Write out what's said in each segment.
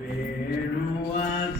वेणुअधीना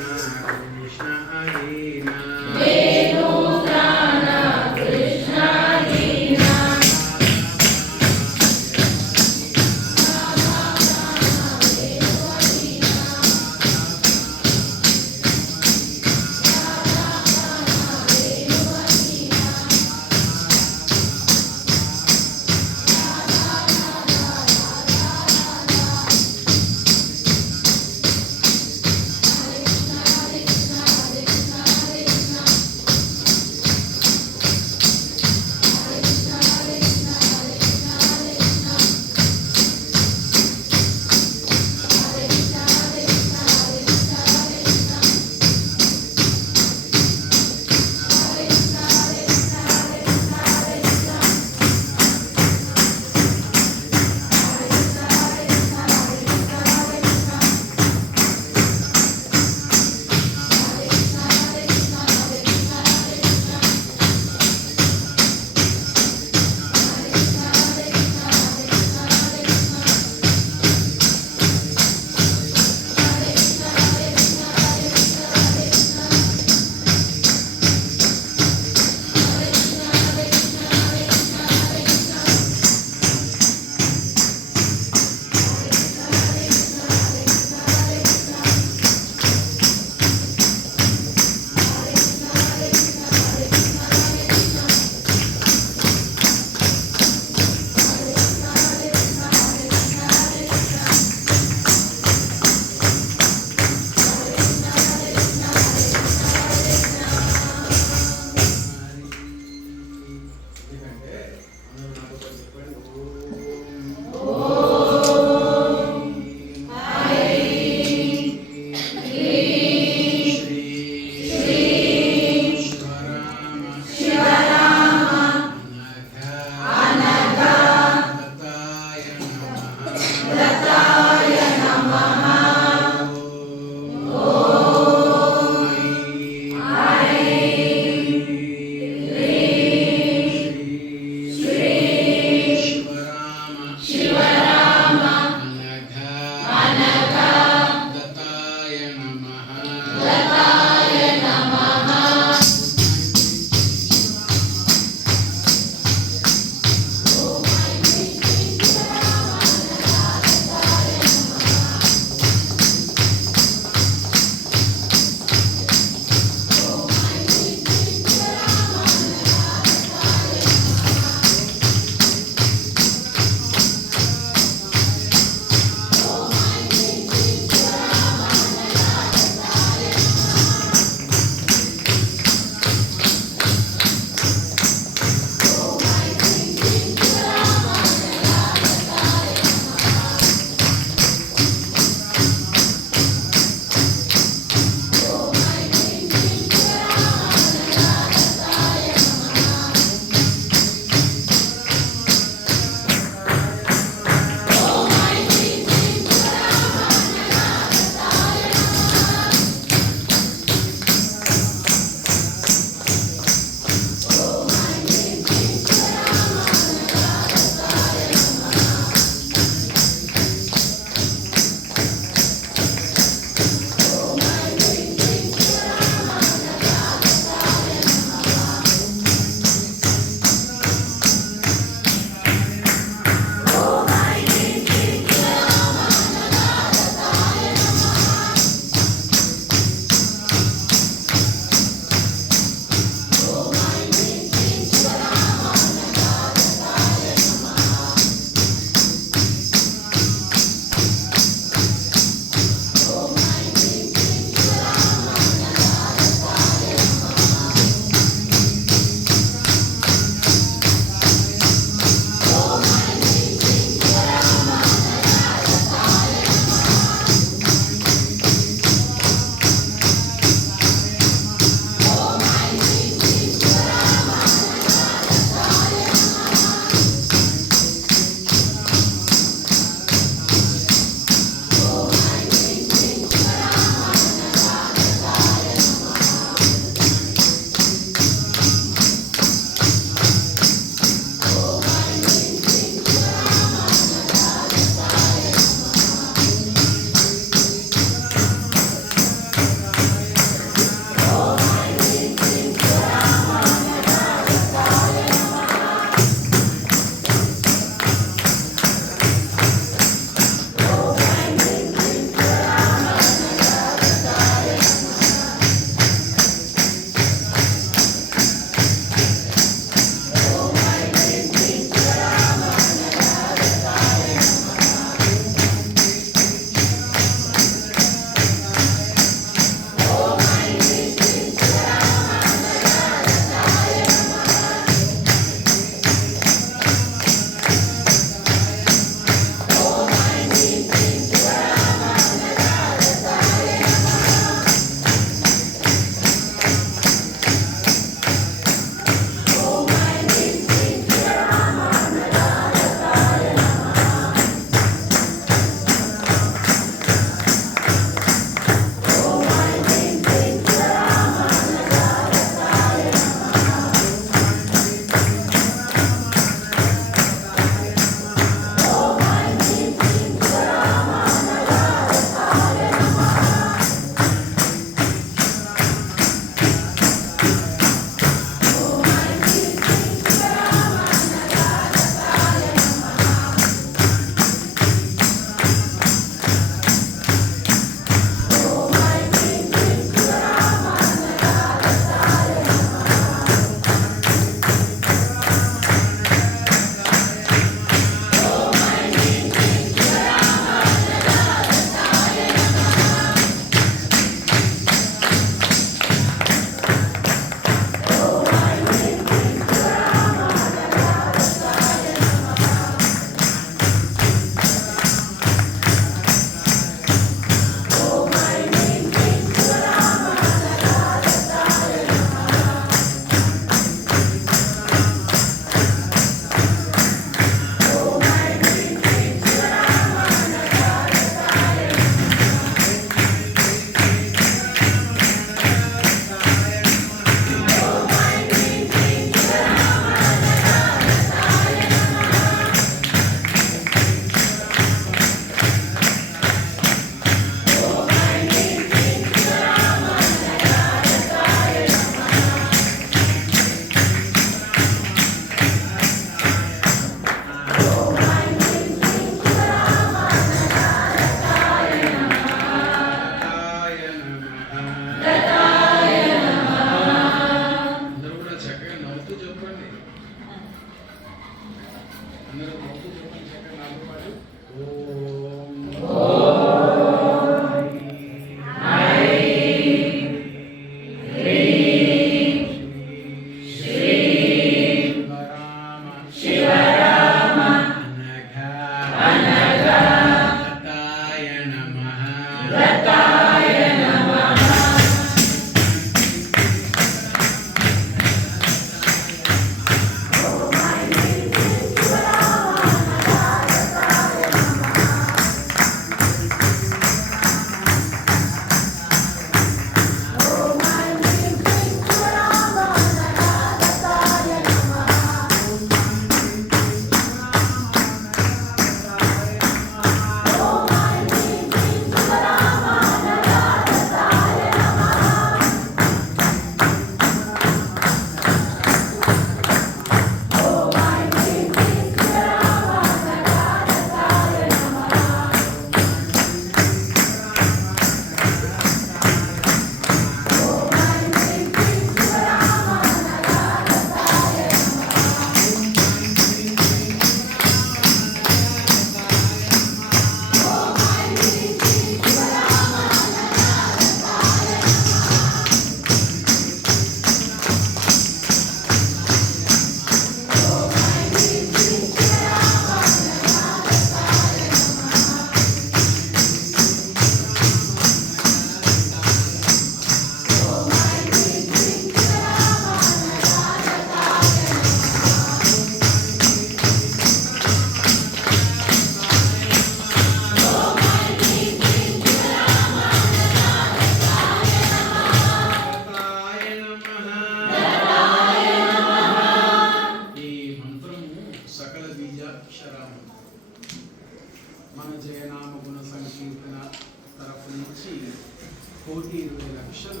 1,20,00,000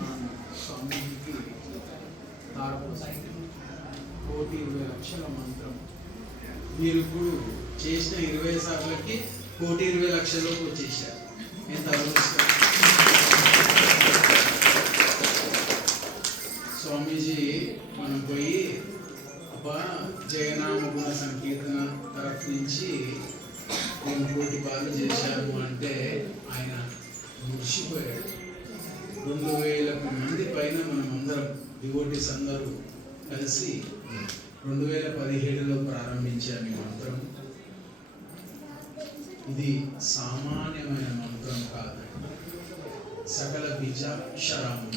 మనం స్వామీజీకి దారిపోసాయి. 1,20,00,000 మంత్రం మీరు ఇప్పుడు చేసిన 20 సార్లకి 1,20,00,000 వచ్చేసారు. ఎంత అదృష్టం. స్వామీజీ మనం పోయి అబ్బా జయనామ గుణ సంకీర్తన తరఫు నుంచి మేము 1,00,00,000 పాలు చేశాము అంటే ఆయన మురిసిపోయాడు. 2,000 మంది పైన మనం అందరం డివోటీస్ అందరూ కలిసి 2017లో ప్రారంభించాము ఈ మంత్రం. ఇది సామాన్యమైన మంత్రం కాదు, సకల బీజాక్షరాము.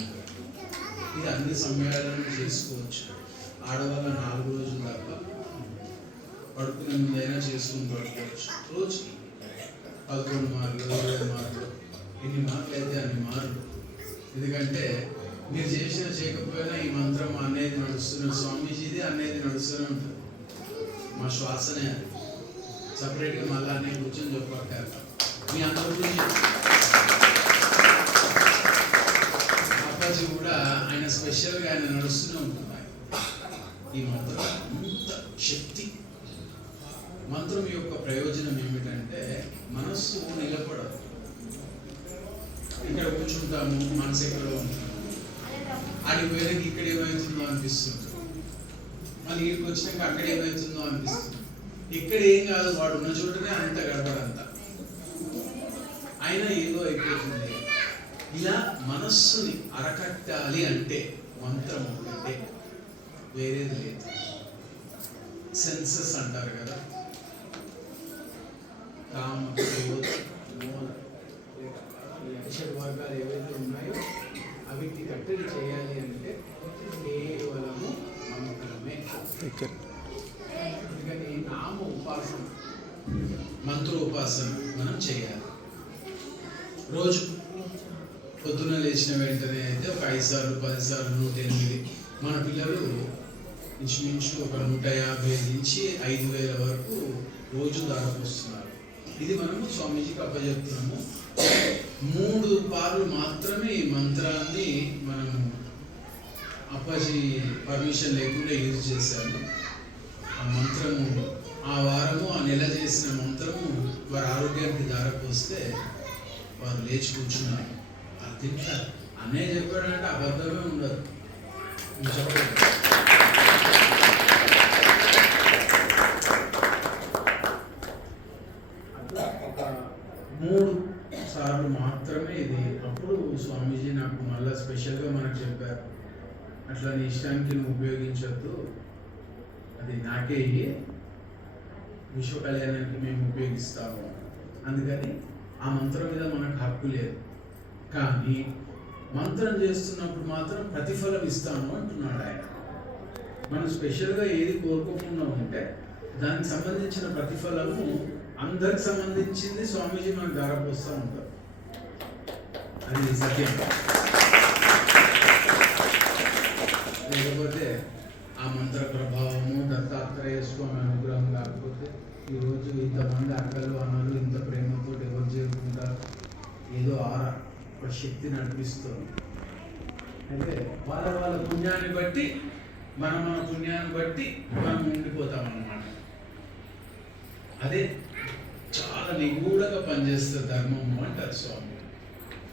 ఇది అన్ని సమయాలను చేసుకోవచ్చు. ఆడవాళ్ళ 4 రోజుల దాకా పడుకునే ముందైనా చేసుకుని పడుకోవచ్చు. రోజుకి 11 మార్లు 20 మార్లు, ఎన్ని మార్లు అయితే అన్ని మార్లు. ఎందుకంటే మీరు చేసినా చేయకపోయినా ఈ మంత్రం అనేది నడుస్తున్న స్వామీజీది అనేది నడుస్తూనే ఉంటుంది. మా శ్వాసనే అది. సపరేట్గా మళ్ళీ అన్నీ కూర్చొని చెప్పారు. మీ అందరి గురించి అప్పాజీ కూడా ఆయన స్పెషల్గా ఆయన నడుస్తూనే ఉంటున్నాయి. ఈ మంత్రం అంత శక్తి. మంత్రం యొక్క ప్రయోజనం ఏమిటంటే మనస్సు నిలబడదు. ఇక్కడ కూర్చుంటాము, మనసు ఎక్కడో ఉంటుంది. ఆడికి పోయినాక ఇక్కడ ఏమవుతుందో అనిపిస్తుంది, మళ్ళీ ఇక్కడికి వచ్చినాక అక్కడ ఏమవుతుందో అనిపిస్తుంది. ఇక్కడ ఏం కాదు, వాడు ఉన్న చోటనే అంత గడపడంతా అయినా ఏదో అయిపోతుంది. ఇలా మనస్సుని అరకట్టాలి అంటే మంత్రం ఒకటే, వేరేది లేదు. సెన్సెస్ అంటారు కదా, కామ క్రోధ మోహ వర్గాలు ఏవైతే ఉన్నాయో అవిటి కట్టడి చేయాలి అంటే కేవలము మంత్రమే. అందుకని నామ ఉపాసన, మంత్ర ఉపాసన మనం చేయాలి. రోజు పొద్దున లేచిన వెంటనే అయితే ఒక 5 సార్లు 10 సార్లు 108. మన పిల్లలు ఇంచుమించు ఒక 150 నుంచి 5,000 వరకు రోజు దారిపోస్తున్నారు. ఇది మనము స్వామీజీకి అప్పచెప్తున్నాము. 3 పార్లు మాత్రమే ఈ మంత్రాన్ని మనము అప్పాజీ పర్మిషన్ లేకుండా యూజ్ చేశాము. ఆ మంత్రము ఆ వారము ఆ నెల చేసిన మంత్రము వారి ఆరోగ్యానికి దారిపోస్తే వారు లేచి కూర్చున్నారు. అది తింటారు. అన్నయ్య చెప్పాడంటే అబద్ధమే ఉండదు. అట్లా ఒక 3 సార్లు మాత్రమే ఇది. అప్పుడు స్వామీజీ నాకు మళ్ళీ స్పెషల్గా మనకు చెప్పారు, అట్లా నీ ఇష్టానికి నువ్వు ఉపయోగించవద్దు, అది నాకే విశ్వ కళ్యాణానికి మేము ఉపయోగిస్తాము. అందుకని ఆ మంత్రం మీద మనకు హక్కు లేదు, కానీ మంత్రం చేస్తున్నప్పుడు మాత్రం ప్రతిఫలం ఇస్తాను అంటున్నాడు ఆయన. మనం స్పెషల్గా ఏది కోరుకోకుండా ఉంటే దానికి సంబంధించిన ప్రతిఫలము అందరికి సంబంధించింది స్వామీజీ మనకు దారపోస్తూ ఉంటారు. అది సత్యం. లేకపోతే ఆ మంత్ర ప్రభావము దత్తాత్రేయ స్వామి అనుగ్రహం కాకపోతే ఈరోజు ఇంతమంది అక్కలు అన్నలు ఇంత ప్రేమతో ఎవరు చేరుకుంటారు? ఏదో ఒక శక్తి నడిపిస్తుంది. అయితే వాళ్ళ పుణ్యాన్ని బట్టి మన పుణ్యాన్ని బట్టి మనం ఉండిపోతాం అన్నమాట. అదే చాలా నిగూఢంగా పనిచేస్తుంది ధర్మము అంటారు స్వామి.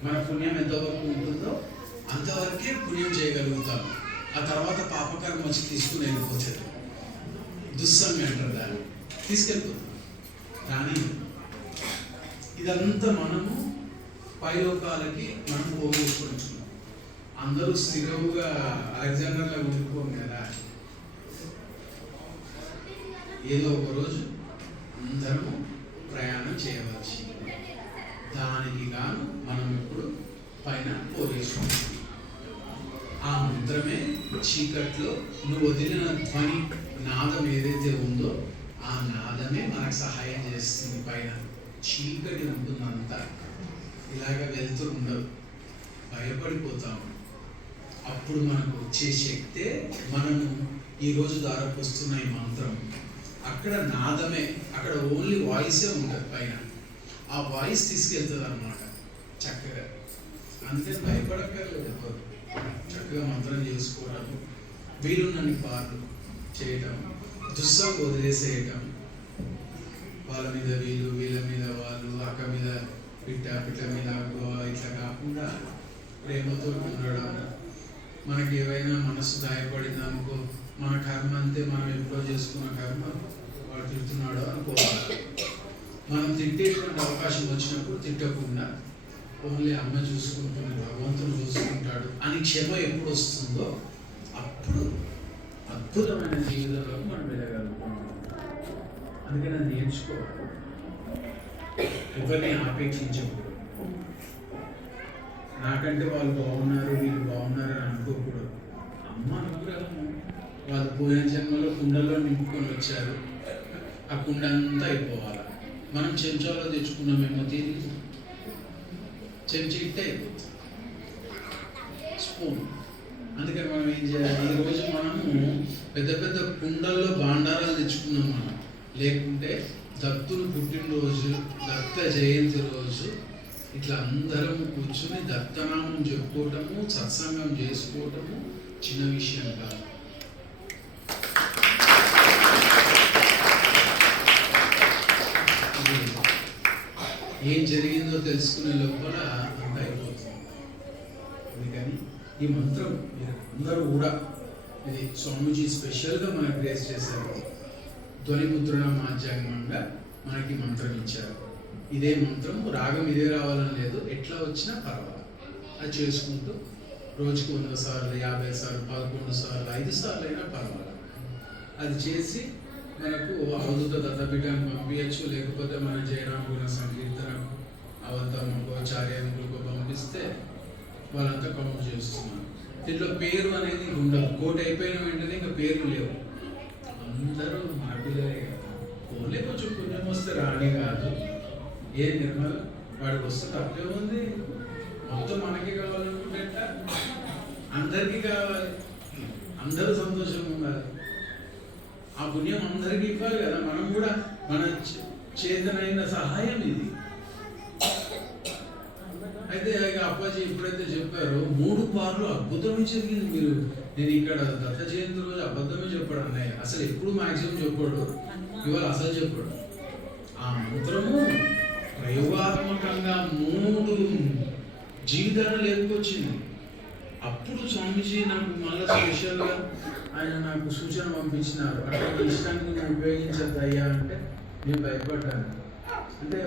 మన పుణ్యం ఎంతవరకు ఉంటుందో అంతవరకే పుణ్యం చేయగలుగుతాము. ఆ తర్వాత పాపకర్మ వచ్చి తీసుకుని వెళ్ళిపోతుంది. దుస్సంగి అంటారు దాన్ని, తీసుకెళ్ళిపోతాం. కానీ ఇదంతా మనము పైలోకాలకి మనం పోగొట్టుకుంటున్నాం. అందరూ స్థిరవుగా అలెగ్జాండర్లో ఉండిపోం కదా. ఏదో ఒక రోజు అందరము ప్రయాణం చేయవచ్చు. దానికి గాను మనం ఇప్పుడు పైన పోలేసుకుంటాం. ఆ మంత్రమే చీకట్లో నువ్వు వదిలిన ధ్వని నాదం ఏదైతే ఉందో ఆ నాదమే మనకు సహాయం చేస్తుంది. పైన చీకటి ఉంటుంది, అంతా ఇలాగ వెళ్తూ ఉండదు, భయపడిపోతాము. అప్పుడు మనకు వచ్చే శక్తే మనము ఈరోజు దారపోస్తున్న ఈ మంత్రం. అక్కడ నాదమే, అక్కడ ఓన్లీ వాయిసే ఉంటుంది పైన. ఆ వాయిస్ తీసుకెళ్తుంది అన్నమాట చక్కగా. అందుకని భయపడక్కర్లేదు ఎవరు. చక్కగా మంత్రం చేసుకోవడం, వీలున్నన్ని పాటలు చేయటం, దుస్సం వదిలేసేయటం, వాళ్ళ మీద వీళ్ళు, వీళ్ళ మీద వాళ్ళు, అక్క మీద పిట్ట, పిట్ట మీద అక్క, ఇట్లా కాకుండా ప్రేమతో ఉండడం. మనకి ఏవైనా మనసు గాయపడింది అనుకో, మన కర్మ అంతే, మనం ఎప్పుడో చేసుకున్న కర్మ వాడు తిడుతున్నాడో అనుకోవాలి. మనం తిట్టేటువంటి అవకాశం వచ్చినప్పుడు తిట్టకుండా ఓన్లీ అమ్మ చూసుకుంటుంది, భగవంతుడు చూసుకుంటాడు అని క్షమ ఎప్పుడు వస్తుందో అప్పుడు అద్భుతమైన జీవితంలో మనం వెళ్ళగలుగుతాం. అందుకని అది నేర్చుకోవాలి. ఎవరిని ఆపేక్షించకూడదు. నాకంటే వాళ్ళు బాగున్నారు, వీళ్ళు బాగున్నారు అని అనుకోకూడదు. అమ్మ అనుగ్రహము, వాళ్ళు పోయిన జన్మలో కుండలో నింపుకొని వచ్చారు, ఆ కుండ అంతా అయిపోవాలి. మనం చెంచాలో తెచ్చుకున్నామేమో తిని చెంచా ఇట్టే అయిపోతుంది, స్పూన్. అందుకని మనం ఏం చేయాలి? ఈరోజు మనము పెద్ద పెద్ద కుండల్లో భాండారాలు తెచ్చుకున్నాం మనం. లేకుంటే దత్తుని పుట్టినరోజు, దత్త జయంతి రోజు ఇట్లా అందరం కూర్చుని దత్తనామం చెప్పుకోవటము, సత్సంగం చేసుకోవటము చిన్న విషయం కాదు. ఏం జరిగిందో తెలుసుకునే లోపల అంత అయిపోతుంది. అందుకని ఈ మంత్రం మీరు అందరూ కూడా, ఇది స్వామీజీ స్పెషల్గా మనకు గ్రేస్ చేశారు. ధ్వని ముద్రణ మాధ్యమంగా మనకి మంత్రం ఇచ్చారు. ఇదే మంత్రం, రాగం ఇదే రావాలని లేదు, ఎట్లా వచ్చినా పర్వాలేదు. అది చేసుకుంటూ రోజుకు 100 సార్లు, 50 సార్లు, 11 సార్లు, 5 సార్లు అయినా పర్వాలేదు. అది చేసి మనకు అవధూత దత్తపీఠాన్ని పంపించచ్చు. లేకపోతే మన జయరామ గుణ సంకీర్తన అవతారముకో చార్యానికో పంపిస్తే వాళ్ళంతా కౌంట్ చేస్తున్నారు. దీంట్లో పేరు అనేది ఉండదు. కోటి అయిపోయిన వెంటనే ఇంకా పేర్లు లేవు. అందరూ మన పిల్లలే కదా. ఓన్లీ కొంచెం పుణ్యం వస్తే రాని కాదు. ఏ నిర్మల్ వాడికి వస్తే తప్పే ఉంది. మొత్తం మనకి కావాలనుకుంటే అందరికీ కావాలి, అందరూ సంతోషంగా ఉండాలి. ఆ పుణ్యం అందరికీ ఇవ్వాలి కదా. మనం కూడా మన చేతనైన సహాయం ఇది. అయితే అప్పాజీ ఎప్పుడైతే చెప్పారో 3 పార్లు అద్భుతమే జరిగింది. మీరు నేను ఇక్కడ దత్త జయంతి రోజు అబద్ధమే చెప్పాడు అన్నయ్య. అసలు ఎప్పుడు మ్యాక్సిమం చెప్పాడు, ఇవాళ అసలు చెప్పాడు. ఆ మంత్రము ప్రయోగాత్మకంగా 3 జీవితాలు లేపుకొచ్చింది. అప్పుడు స్వామీజీ నాకు మళ్ళీ స్పెషల్గా ఆయన నాకు సూచన పంపించినారు. అంటే నీ ఇష్టానికి నేను ఉపయోగించద్దు అయ్యా అంటే నేను భయపడ్డాను. అంటే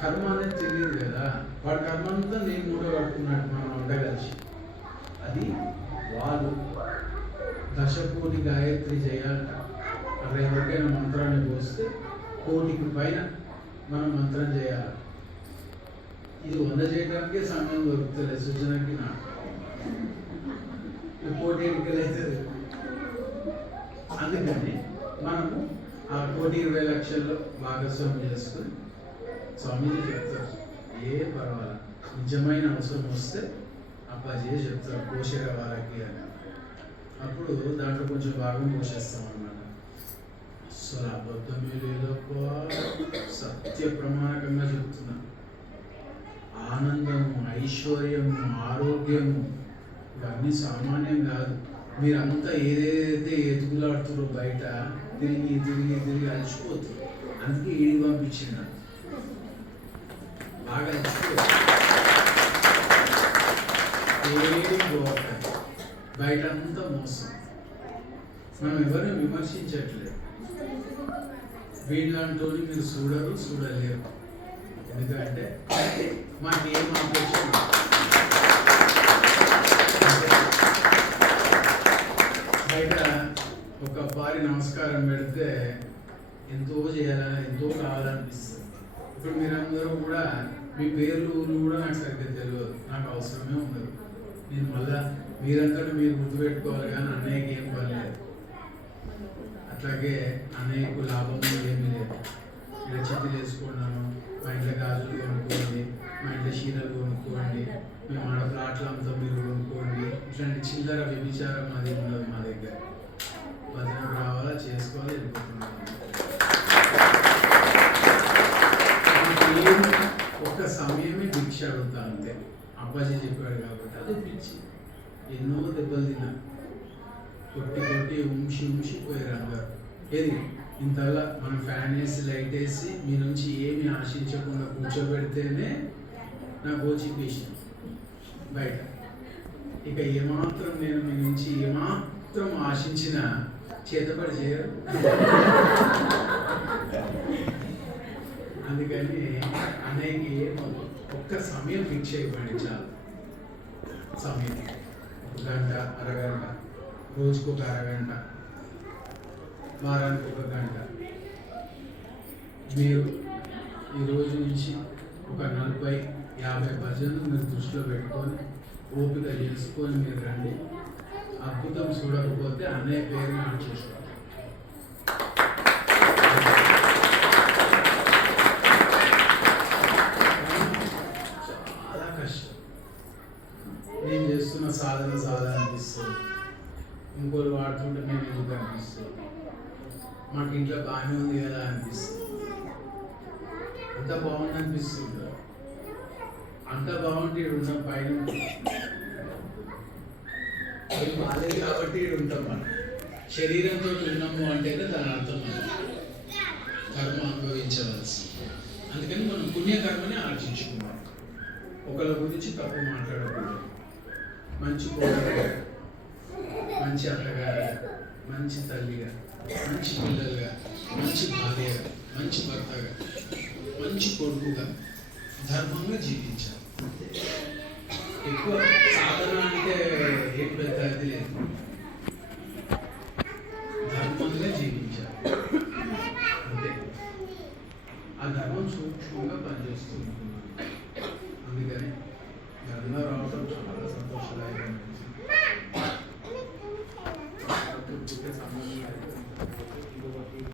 కర్మ అనేది తెలియదు కదా. వాడి కర్మ అంతా నేను మూట కట్టుకున్నాడు మనం ఉండగలిసి. అది వాళ్ళు 10 కోటి గాయత్రి చేయాలంట. అట్లా ఎవరికైనా మంత్రాన్ని పోస్తే 1 కోటికి పైన మనం మంత్రం చేయాలి. ఇది 100 చేయడానికే సమయం దొరుకుతుంది సూచనకి. నాకు 1 కోటి ఎన్నికలైతే అందుకని మనము ఆ 1,20,00,000 భాగస్వామ్యం చేసుకుని స్వామీజీ చెప్తారు, ఏ పర్వాలేదు నిజమైన అవసరం వస్తే అప్పాజీ చెప్తారు పోషక వాళ్ళకి అని. అప్పుడు దాంట్లో కొంచెం భాగం పోషిస్తాం అన్నమాట. అసలు అబద్ధమే లేదప్ప, సత్య ప్రమాణకంగా చెప్తున్నా. ఆనందము, ఐశ్వర్యము, ఆరోగ్యము ఇవన్నీ సామాన్యం కాదు. మీరంతా ఏదైతే ఎతుకులాడుతారో బయట తిరిగి తిరిగి తిరిగి అలసిపోతారు. అందుకే ఈడి పంపించింది బాగా బాగుంటుంది. బయట అంతా మోసం. మనం ఎవరిని విమర్శించట్లేదు. వీళ్ళంటూ మీరు చూడలేరు. ఎందుకంటే మాకేం ఆపేక్ష. బయట ఒక పారి నమస్కారం పెడితే ఎంతో చేయాలని, ఎంతో కావాలనిపిస్తుంది. ఇప్పుడు మీరందరూ కూడా మీ పేర్లు ఊళ్ళు కూడా నాకు సరిగ్గా తెలియదు, నాకు అవసరమే ఉండదు. నేను మళ్ళా మీరంతా మీరు గుర్తుపెట్టుకోవాలి, కానీ అన్నయ్యకి ఏం పని లేదు. అట్లాగే అన్నయ్యకు లాభం ఏమీ లేదు. ఇక్కడ చిట్టి వేసుకున్నాను, మా ఇంట్లో గాజులు కొనుక్కోండి, మా ఇంట్లో చీరలు కొనుక్కోండి, మేము ఆడ ఫ్లాట్లంతా మీరు కొనుక్కోండి. ఇట్లాంటి చిల్లర వ్యభిచారం అది ఉండదు మా దగ్గర. భజనకు రావాలా, చేసుకోవాలి, వెళ్ళిపోతున్నాం. ఒక్క సమయమే భిక్ష అడుగుతా అంతే. అబ్బాజీ చెప్పాడు కాబట్టి అదే పిచ్చి. ఎన్నో దెబ్బలు తిన్నా, కొట్టి కొట్టి ఉంచి పోయారు అందరు. ఏది ఇంతలా మనం ఫ్యాన్ వేసి లైట్ వేసి మీ నుంచి ఏమి ఆశించకుండా కూర్చోబెడితేనే నా కోచింగ్ విషయం బయట. ఇక ఏమాత్రం నేను మీ నుంచి ఏమాత్రం ఆశించినా చేతపడి చేయరు. అందుకని అన్నయ్యకి ఒక్క సమయం ఫిక్స్ అయిపోయింది చాలు. సమయం 1 గంట, అరగంట, రోజుకు 1 అరగంట, వారానికి 1 గంట. మీరు ఈ రోజు నుంచి ఒక 40-50 భజనలు మీరు దృష్టిలో పెట్టుకొని ఓపిక చేసుకొని మీరు రండి. అద్భుతం చూడకపోతే అన్నయ్య పేరు మార్చేసుకోవాలి. చాలా కష్టం. నేను చేస్తున్న సాధన అనిపిస్తుంది, ఇంకోళ్ళు వాడుతుంటే మేము ఎందుకు అనిపిస్తుంది, మాకు ఇంట్లో బాగానే ఉంది కదా అనిపిస్తుంది. అంత బాగుంది అనిపిస్తుంది. అంత బాగుంటే ఇక్కడ ఉన్న పైన బాగాలేదు కాబట్టి ఇక్కడ ఉంటాం. మనం శరీరంతో ఉన్నాము అంటేనే దాని అర్థం కర్మ అనుభవించవలసి. అందుకని మనం పుణ్యకర్మని ఆర్జించుకున్నాం. ఒకళ్ళ గురించి తప్పు మాట్లాడకూడదు. మంచి కోడలుగా, మంచి అత్తగారుగా, మంచి తల్లిగా, మంచి పిల్లలుగా, మంచి భార్యగా, మంచి భర్తగా, మంచి కొడుకుగా ధర్మంగా జీవించాలి. ఎక్కువ సాధన అంటే ఏం పెద్ద అది లేదు, ధర్మంగా జీవించాలి అంతే. ఆ ధర్మం సూక్ష్మంగా పనిచేస్తుంది. అందుకని అందరూ రావడం చాలా సంతోషదాయకం.